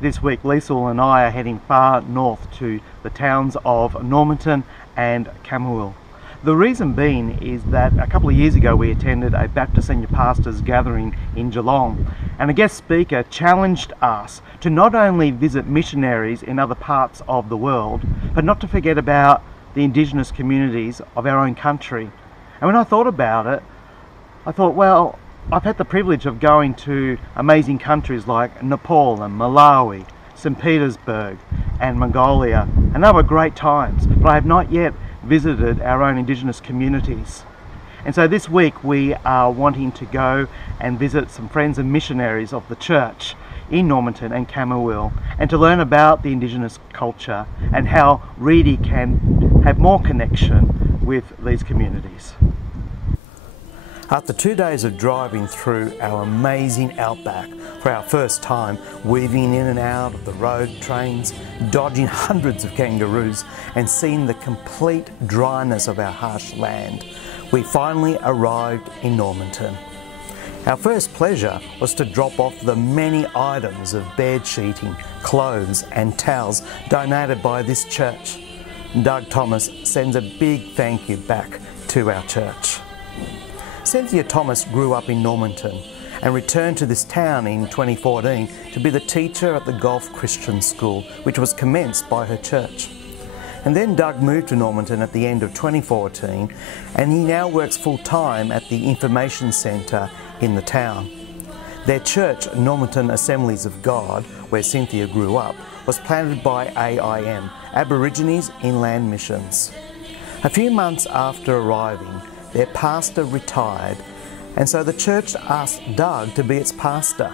This week, Liesl and I are heading far north to the towns of Normanton and Camberwell. The reason being is that a couple of years ago we attended a Baptist senior pastors gathering in Geelong, and a guest speaker challenged us to not only visit missionaries in other parts of the world, but not to forget about the Indigenous communities of our own country. And when I thought about it, I thought, well, I've had the privilege of going to amazing countries like Nepal and Malawi, St. Petersburg and Mongolia, and they were great times, but I have not yet visited our own Indigenous communities. And so this week we are wanting to go and visit some friends and missionaries of the church in Normanton and Camberwell, and to learn about the Indigenous culture and how Reedy can have more connection with these communities. After 2 days of driving through our amazing outback for our first time, weaving in and out of the road trains, dodging hundreds of kangaroos and seeing the complete dryness of our harsh land, we finally arrived in Normanton. Our first pleasure was to drop off the many items of bed sheeting, clothes and towels donated by this church. Doug Thomas sends a big thank you back to our church. Cynthia Thomas grew up in Normanton and returned to this town in 2014 to be the teacher at the Gulf Christian School, which was commenced by her church. And then Doug moved to Normanton at the end of 2014, and he now works full-time at the Information Centre in the town. Their church, Normanton Assemblies of God, where Cynthia grew up, was planted by AIM, Aborigines Inland Missions. A few months after arriving, their pastor retired, and so the church asked Doug to be its pastor.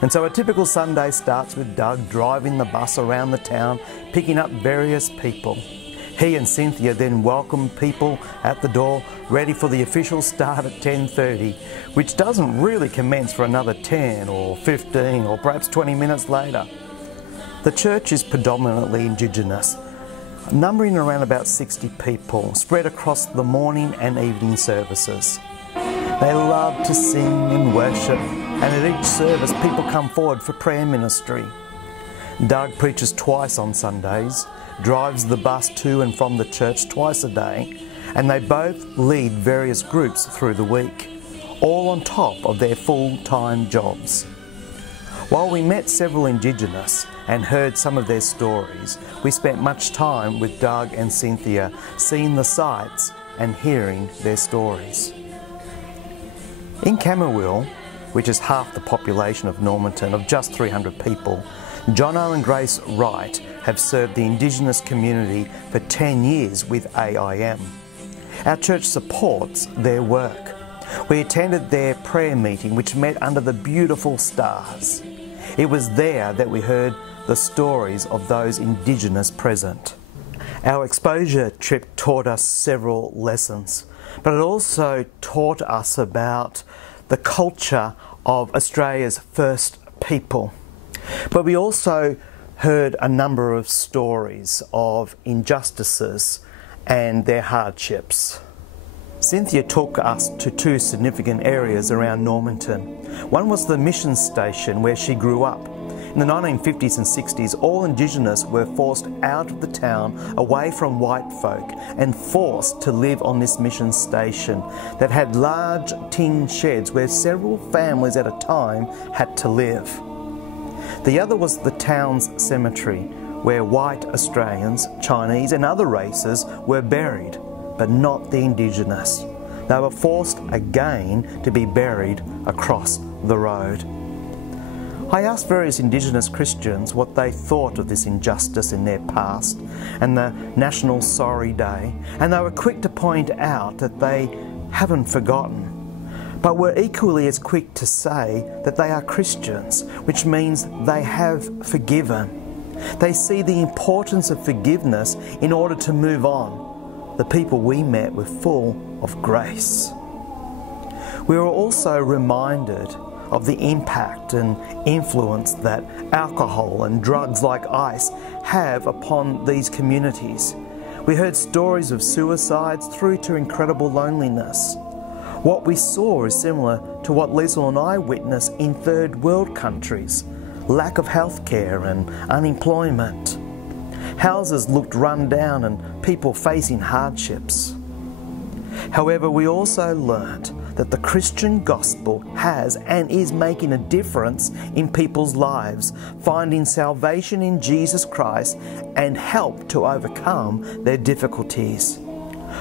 And so a typical Sunday starts with Doug driving the bus around the town, picking up various people. He and Cynthia then welcome people at the door, ready for the official start at 10:30, which doesn't really commence for another 10 or 15 or perhaps 20 minutes later. The church is predominantly Indigenous, numbering around about 60 people, spread across the morning and evening services. They love to sing and worship, and at each service people come forward for prayer ministry. Doug preaches twice on Sundays, drives the bus to and from the church twice a day, and they both lead various groups through the week, all on top of their full-time jobs. While we met several Indigenous and heard some of their stories, we spent much time with Doug and Cynthia, seeing the sights and hearing their stories. In Camberwell, which is half the population of Normanton of just 300 people, Jono and Grace Wright have served the Indigenous community for 10 years with AIM. Our church supports their work. We attended their prayer meeting, which met under the beautiful stars. It was there that we heard the stories of those Indigenous present. Our exposure trip taught us several lessons, but it also taught us about the culture of Australia's first people. But we also heard a number of stories of injustices and their hardships. Cynthia took us to two significant areas around Normanton. One was the mission station where she grew up. In the 1950s and 60s, all Indigenous were forced out of the town, away from white folk, and forced to live on this mission station that had large tin sheds where several families at a time had to live. The other was the town's cemetery, where white Australians, Chinese and other races were buried, but not the Indigenous. They were forced again to be buried across the road. I asked various Indigenous Christians what they thought of this injustice in their past and the National Sorry Day, and they were quick to point out that they haven't forgotten, but were equally as quick to say that they are Christians, which means they have forgiven. They see the importance of forgiveness in order to move on. The people we met were full of grace. We were also reminded of the impact and influence that alcohol and drugs like ice have upon these communities. We heard stories of suicides through to incredible loneliness. What we saw is similar to what Liesl and I witnessed in third world countries, lack of health care and unemployment. Houses looked run down and people facing hardships. However, we also learnt that the Christian gospel has and is making a difference in people's lives, finding salvation in Jesus Christ and help to overcome their difficulties.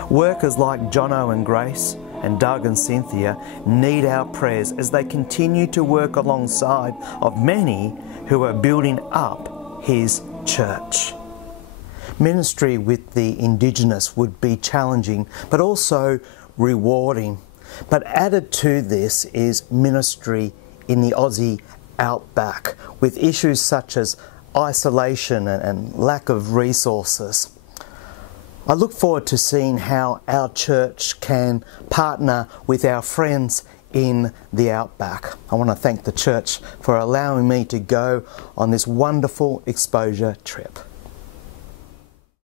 Workers like Jono and Grace and Doug and Cynthia need our prayers as they continue to work alongside of many who are building up His church. Ministry with the Indigenous would be challenging but also rewarding. But added to this is ministry in the Aussie outback with issues such as isolation and lack of resources. I look forward to seeing how our church can partner with our friends in the outback. I want to thank the church for allowing me to go on this wonderful exposure trip.